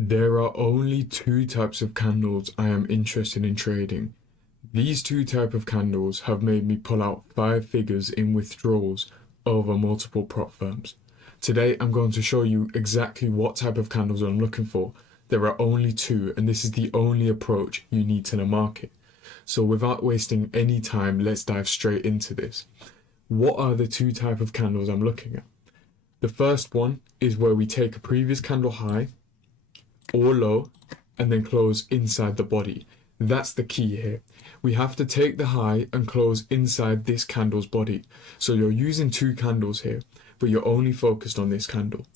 There are only two types of candles I am interested in trading. These two types of candles have made me pull out 5 figures in withdrawals over multiple prop firms. Today I'm going to show you exactly what type of candles I'm looking for. There are only two, and this is the only approach you need to the market. So without wasting any time, let's dive straight into this. What are the two types of candles I'm looking at? The first one is where we take a previous candle high or low and then close inside the body. That's the key here. We have to take the high and close inside this candle's body. So you're using two candles here, but you're only focused on this candle.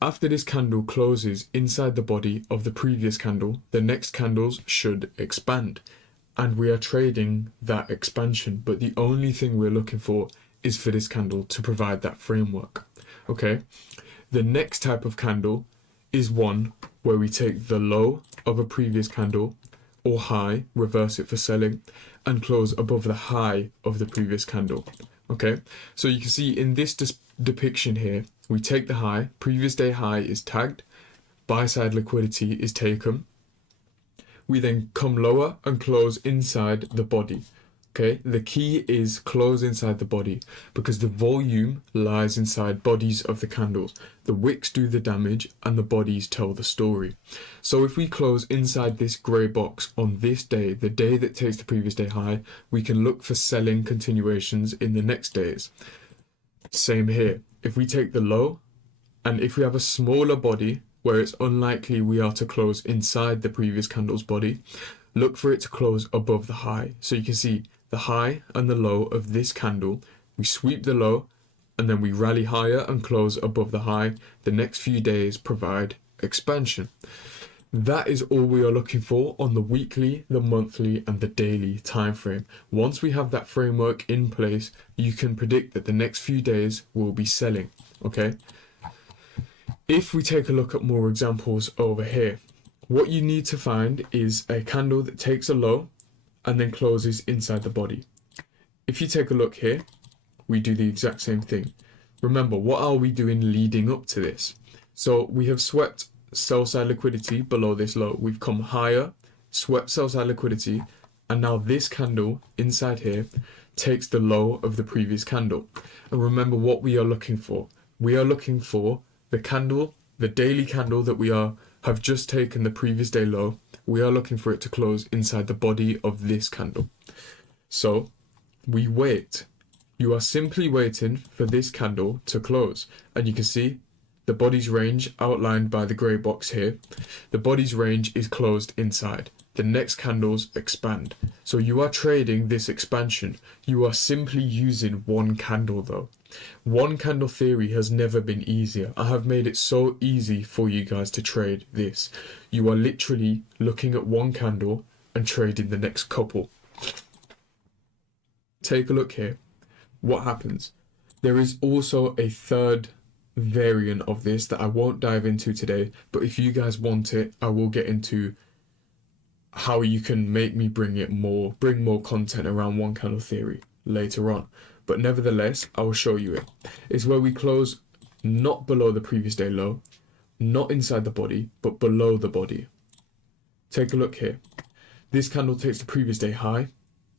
After this candle closes inside the body of the previous candle, the next candles should expand. And we are trading that expansion, but the only thing we're looking for is for this candle to provide that framework. Okay, the next type of candle is one where we take the low of a previous candle or high, reverse it for selling, and close above the high of the previous candle. Okay, so you can see in this depiction here, we take the high, previous day high is tagged, buy side liquidity is taken. We then come lower and close inside the body. Okay, the key is close inside the body because the volume lies inside bodies of the candles. The wicks do the damage and the bodies tell the story. So if we close inside this grey box on this day, the day that takes the previous day high, we can look for selling continuations in the next days. Same here. If we take the low and if we have a smaller body where it's unlikely we are to close inside the previous candle's body, look for it to close above the high. So you can see the high and the low of this candle, we sweep the low and then we rally higher and close above the high. The next few days provide expansion. That is all we are looking for on the weekly, the monthly and the daily time frame. Once we have that framework in place, you can predict that the next few days will be selling. Okay, if we take a look at more examples over here, what you need to find is a candle that takes a low and then closes inside the body. If you take a look here, we do the exact same thing. Remember, what are we doing leading up to this? So we have swept sell side liquidity below this low. We've come higher, swept sell side liquidity, and now this candle inside here takes the low of the previous candle. And remember what we are looking for. We are looking for the candle, the daily candle that we have just taken the previous day low. We are looking for it to close inside the body of this candle. So we wait. You are simply waiting for this candle to close. And you can see the body's range outlined by the grey box here. The body's range is closed inside. The next candles expand. So you are trading this expansion. You are simply using one candle though. One candle theory has never been easier. I have made it so easy for you guys to trade this. You are literally looking at one candle and trading the next couple. Take a look here. What happens? There is also a third variant of this that I won't dive into today, but if you guys want it, I will get into how you can make me bring more content around one candle theory later on. But nevertheless, I will show you it. It's where we close not below the previous day low, not inside the body, but below the body. Take a look here. This candle takes the previous day high.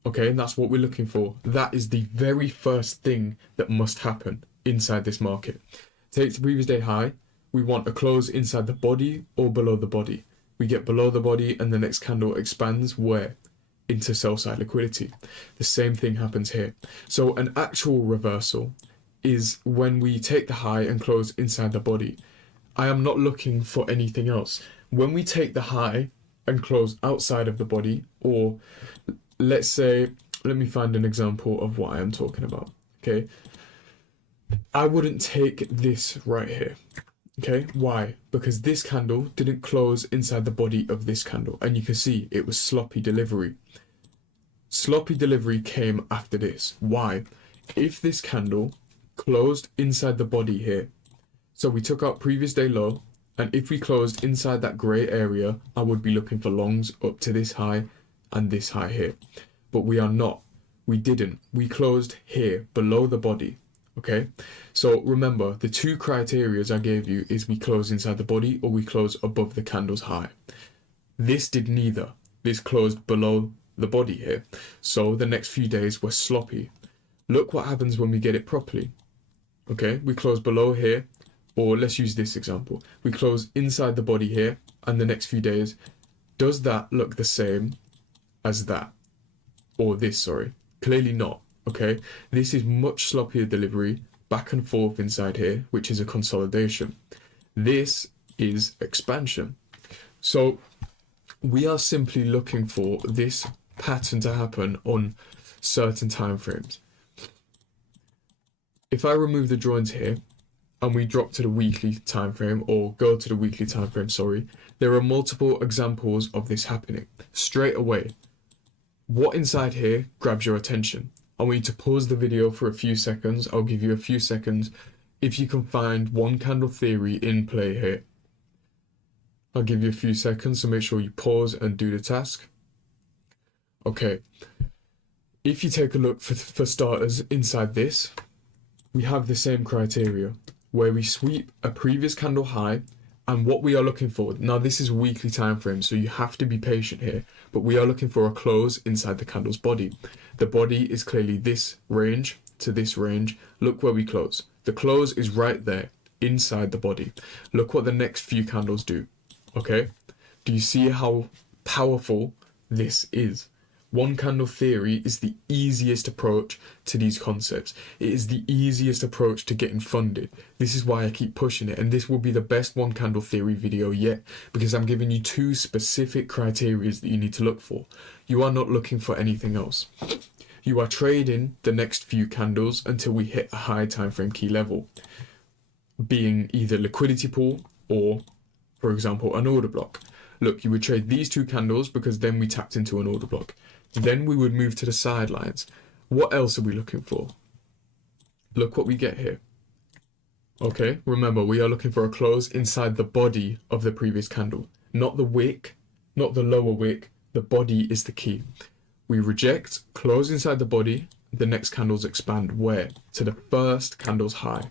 Okay, and that's what we're looking for. That is the very first thing that must happen inside this market. Takes the previous day high. We want a close inside the body or below the body. We get below the body and the next candle expands where? Into sell side liquidity. The same thing happens here. So an actual reversal is when we take the high and close inside the body. I am not looking for anything else. When we take the high and close outside of the body, or let's say, let me find an example of what I am talking about. Okay, I wouldn't take this right here. Okay, why? Because this candle didn't close inside the body of this candle, and you can see it was sloppy delivery. Sloppy delivery came after this. Why? If this candle closed inside the body here, so we took out previous day low, and if we closed inside that grey area, I would be looking for longs up to this high and this high here. But we are not. We didn't. We closed here below the body. Okay, so remember the two criterias I gave you is we close inside the body or we close above the candle's high. This did neither. This closed below the body here. So the next few days were sloppy. Look what happens when we get it properly. Okay, we close below here, or let's use this example. We close inside the body here, and the next few days, does that look the same as that? Or this, sorry. Clearly not, okay? This is much sloppier delivery, back and forth inside here, which is a consolidation. This is expansion. So we are simply looking for this pattern to happen on certain time frames. If I remove the drawings here and we drop to the weekly time frame, or go to the weekly time frame, sorry, there are multiple examples of this happening straight away. What inside here grabs your attention? I want you to pause the video for a few seconds. I'll give you a few seconds. If you can find one candle theory in play here, I'll give you a few seconds, so make sure you pause and do the task. Okay, if you take a look for starters inside this, we have the same criteria where we sweep a previous candle high, and what we are looking for, now this is weekly time frame, so you have to be patient here, but we are looking for a close inside the candle's body. The body is clearly this range to this range. Look where we close. The close is right there inside the body. Look what the next few candles do. Okay, do you see how powerful this is? One candle theory is the easiest approach to these concepts. It is the easiest approach to getting funded. This is why I keep pushing it, and this will be the best one candle theory video yet, because I'm giving you two specific criteria that you need to look for. You are not looking for anything else. You are trading the next few candles until we hit a high time frame key level, being either liquidity pool or, for example, an order block. Look, you would trade these two candles because then we tapped into an order block. Then we would move to the sidelines. What else are we looking for? Look what we get here. Okay, remember, we are looking for a close inside the body of the previous candle, not the wick, not the lower wick. The body is the key. We reject, close inside the body, the next candles expand where? To the first candle's high.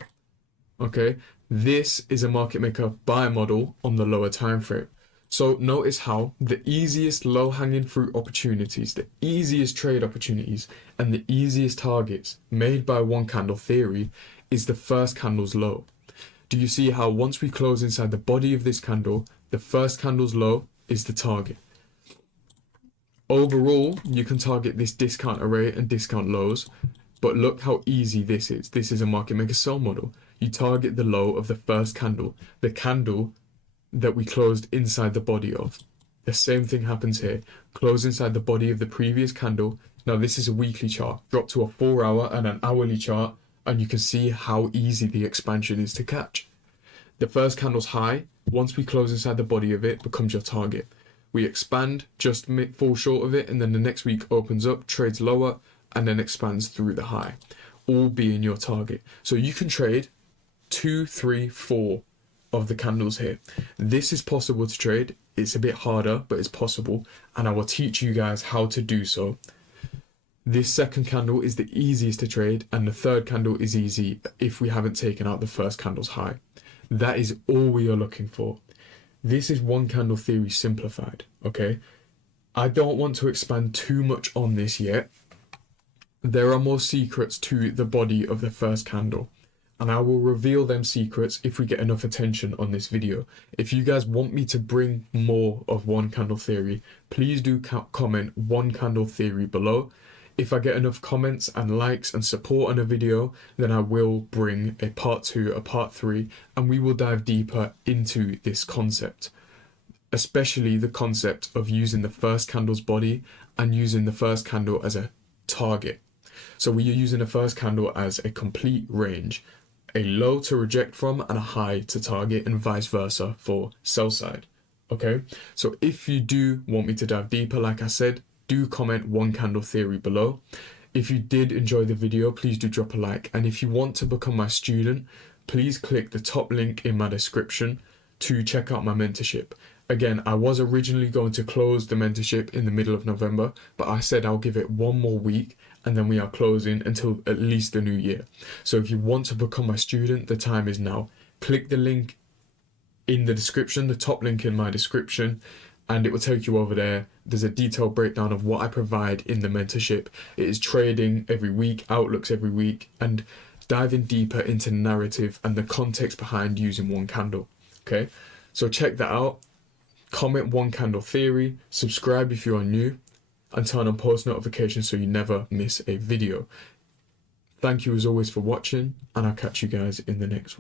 Okay, this is a market maker buy model on the lower time frame. So notice how the easiest low-hanging fruit opportunities, the easiest trade opportunities, and the easiest targets made by one candle theory is the first candle's low. Do you see how once we close inside the body of this candle, the first candle's low is the target? Overall, you can target this discount array and discount lows, but look how easy this is. This is a market maker sell model. You target the low of the first candle, the candle that we closed inside the body of. The same thing happens here. Close inside the body of the previous candle. Now this is a weekly chart. Drop to a 4-hour and an hourly chart, and you can see how easy the expansion is to catch. The first candle's high, once we close inside the body of it, becomes your target. We expand, just fall short of it, and then the next week opens up, trades lower, and then expands through the high, all being your target. So you can trade 2, 3, 4 of the candles here. This is possible to trade. It's a bit harder, but it's possible, and I will teach you guys how to do so. This second candle is the easiest to trade, and the third candle is easy if we haven't taken out the first candle's high. That is all we are looking for. This is one candle theory simplified, okay? I don't want to expand too much on this yet. There are more secrets to the body of the first candle, and I will reveal them secrets if we get enough attention on this video. If you guys want me to bring more of one candle theory, please do comment one candle theory below. If I get enough comments and likes and support on a video, then I will bring a part 2, a part 3, and we will dive deeper into this concept, especially the concept of using the first candle's body and using the first candle as a target. So we are using the first candle as a complete range, a low to reject from and a high to target, and vice versa for sell side. Okay, so if you do want me to dive deeper, like I said, do comment one candle theory below. If you did enjoy the video, please do drop a like, and if you want to become my student, please click the top link in my description to check out my mentorship. Again, I was originally going to close the mentorship in the middle of November, but I said I'll give it one more week and then we are closing until at least the new year. So if you want to become my student, the time is now. Click the link in the description, the top link in my description, and it will take you over there. There's a detailed breakdown of what I provide in the mentorship. It is trading every week, outlooks every week, and diving deeper into narrative and the context behind using one candle. Okay, so check that out. Comment one candle theory, subscribe if you are new, and turn on post notifications so you never miss a video. Thank you as always for watching, and I'll catch you guys in the next one.